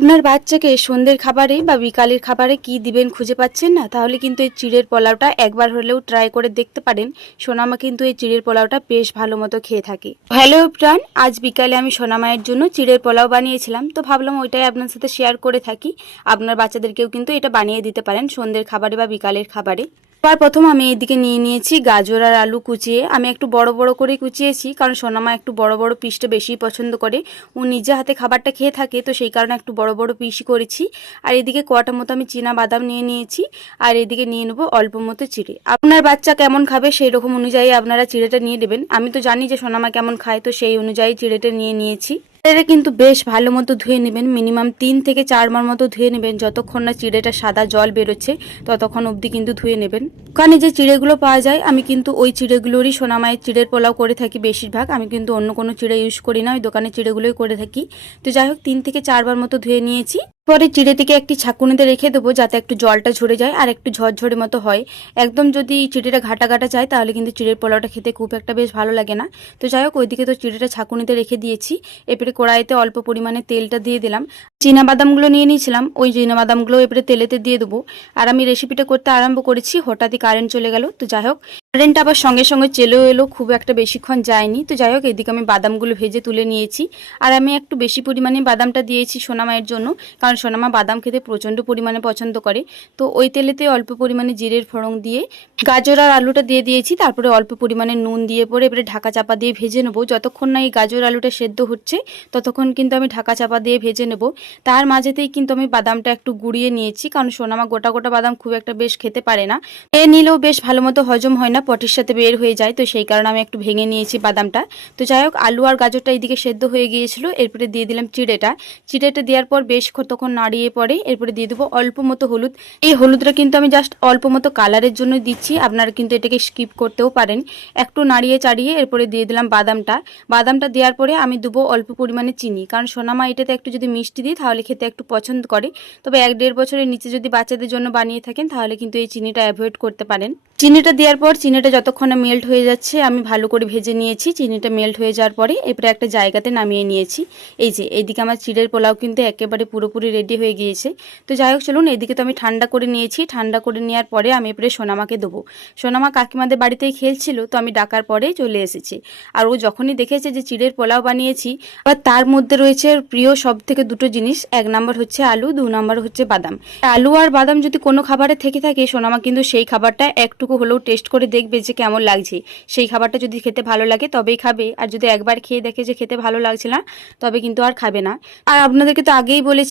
আপনার বাচ্চাকে সন্ধ্যের খাবারে বা বিকালের খাবারে কি দিবেন খুঁজে পাচ্ছেন না, তাহলে কিন্তু এই চিড়ের পোলাওটা একবার হলেও ট্রাই করে দেখতে পারেন। সোনামা কিন্তু এই চিড়ের পোলাওটা বেশ ভালো মতো খেয়ে থাকে। হ্যালো প্রাণ, আজ বিকালে আমি সোনামায়ের জন্য চিড়ের পোলাও বানিয়েছিলাম, তো ভাবলাম ওইটাই আপনার সাথে শেয়ার করে থাকি। আপনার বাচ্চাদেরকেও কিন্তু এটা বানিয়ে দিতে পারেন সন্ধ্যের খাবারে বা বিকালের খাবারে। প্রথম আমি এদিকে নিয়ে নিয়েছি গাজর আর আলু কুচিয়ে। আমি একটু বড় বড় করে কুচিয়েছি, কারণ সোনামা একটু বড় বড় পিসটা বেশি পছন্দ করে। ও নিজে হাতে খাবারটা খেয়ে থাকে, তো সেই কারণে একটু বড় বড় পিসই করেছি। আর এদিকে কটা মতো আমি চীনা বাদাম নিয়ে নিয়েছি, আর এদিকে নিয়ে নেবো অল্প মতো চিড়ে। আপনার বাচ্চা কেমন খাবে সেই রকম অনুযায়ী আপনারা চিড়েটা নিয়ে নেবেন। আমি তো জানি যে সোনামা কেমন খায়, তো সেই অনুযায়ী চিড়েটা নিয়ে নিয়েছি। চিড়েটা কিন্তু বেশ ভালো মতো ধুয়ে নেবেন, মিনিমাম 3 থেকে 4 বার মতো ধুয়ে নেবেন। যতক্ষণ না চিড়েটা সাদা জল বেরোচ্ছে ততক্ষণ অবধি কিন্তু ধুয়ে নেবেন। ওখানে যে চিড়েগুলো পাওয়া যায়, আমি কিন্তু ওই চিড়েগুলোরই সোনামায়ের চিড়ের পোলাও করে থাকি বেশিরভাগ। আমি কিন্তু অন্য কোনো চিড়ে ইউজ করি না, ওই দোকানের চিড়েগুলোই করে থাকি। তো যাই হোক 3 থেকে 4 বার মতো ধুয়ে নিয়েছি। পরে চিড়েটিকে একটি ছাঁকুনিতে রেখে দেবো, যাতে একটু জলটা ঝরে যায় আর একটু ঝরঝরে মতো হয়। একদম যদি চিড়েটা ঘাটা ঘাটা যায় তাহলে কিন্তু চিড়ের পোলাওটা খেতে খুব একটা বেশ ভালো লাগে না। তো যাই হোক ওইদিকে তো চিড়েটা ছাঁকুনিতে রেখে দিয়েছি। এরপরে কড়াইতে অল্প পরিমাণে তেলটা দিয়ে দিলাম। চীনা বাদামগুলো নিয়ে নিয়েছিলাম, ওই চীনা বাদামগুলো এরপরে তেলেতে দিয়ে দেবো। আর আমি রেসিপিটা করতে আরম্ভ করেছি, হঠাৎই কারেন্ট চলে গেল। তো যাই হোক কারেন্টটা আবার সঙ্গে সঙ্গে চলেও এলো, খুব একটা বেশিক্ষণ যায়নি। তো যাই হোক এদিকে আমি বাদামগুলো ভেজে তুলে নিয়েছি। আর আমি একটু বেশি পরিমাণে বাদামটা দিয়েছি সোনামায়ের জন্য, কারণ সোনামা বাদাম খেতে প্রচণ্ড পরিমাণে পছন্দ করে। তো ওই তেলেতে অল্প পরিমাণে জিরের ফোড়ন দিয়ে গাজর আর আলুটা দিয়ে দিয়েছি। তারপরে অল্প পরিমাণে নুন দিয়ে পরে এবারে ঢাকা চাপা দিয়ে ভেজে নেবো। যতক্ষণ না এই গাজর আলুটা সেদ্ধ হচ্ছে ততক্ষণ কিন্তু আমি ঢাকা চাপা দিয়ে ভেজে নেব। তার মাঝেতেই কিন্তু আমি বাদামটা একটু গুঁড়িয়ে নিয়েছি, কারণ সোনামা গোটা গোটা বাদাম খুব একটা বেশ খেতে পারে না। এ নিলেও বেশ ভালো মতো হজম হয় না, পটির সাথে বের হয়ে যায়। তো সেই কারণে আমি একটু ভেঙে নিয়েছি বাদামটা। তো যাই হোক আলু আর গাজরটা এইদিকে সেদ্ধ হয়ে গিয়েছিল। এরপরে দিয়ে দিলাম চিড়েটা। চিড়েটা দেওয়ার পর বেশ তখন নাড়িয়ে পরে এরপরে দিয়ে দেবো অল্প মতো হলুদ। এই হলুদটা কিন্তু আমি জাস্ট অল্প মতো কালারের জন্য দিচ্ছি, আপনারা কিন্তু এটাকে স্কিপ করতেও পারেন। একটু নাড়িয়ে চাড়িয়ে এরপরে দিয়ে দিলাম বাদামটা। বাদামটা দেওয়ার পরে আমি দেবো অল্প পরিমাণে চিনি, কারণ সোনামা এটাতে একটু যদি মিষ্টি দিই তাহলে খেতে একটু পছন্দ করে। তবে 1-1.5 বছরের নিচে যদি বাচ্চাদের জন্য বানিয়ে থাকেন তাহলে কিন্তু এই চিনিটা অ্যাভয়েড করতে পারেন। চিনিটা দেওয়ার পর চিনিটা যতক্ষণে মেল্ট হয়ে যাচ্ছে আমি ভালো করে ভেজে নিয়েছি। চিনিটা মেল্ট হয়ে যাওয়ার পরে এরপরে একটা জায়গাতে নামিয়ে নিয়েছি। এই যে এইদিকে আমার চিড়ের পোলাও কিন্তু একেবারে পুরোপুরি রেডি হয়ে গিয়েছে। তো যাই হোক চলুন, এদিকে তো আমি ঠান্ডা করে নিয়েছি। ঠান্ডা করে নেওয়ার পরে আমি এরপরে সোনামাকে দেবো। সোনামা কাকিমাদের বাড়িতেই খেলছিল, তো আমি ডাকার পরে চলে এসেছি। আর ও যখনই দেখেছে যে চিড়ের পোলাও বানিয়েছি, আর তার মধ্যে রয়েছে প্রিয় সব থেকে দুটো জিনিস, 1 নম্বর হচ্ছে আলু, 2 নম্বর হচ্ছে বাদাম। আলু আর বাদাম যদি কোনো খাবারে থেকে থাকে সোনামা কিন্তু সেই খাবারটা একটুকু হলেও টেস্ট করে দেখবে যে কেমন লাগছে। সেই খাবারটা যদি খেতে ভালো লাগে তবেই খাবে, আর যদি একবার খেয়ে দেখে যে খেতে ভালো লাগছে না তবে কিন্তু আর খাবে না। আর আপনাদেরকে তো আগেই বলেছি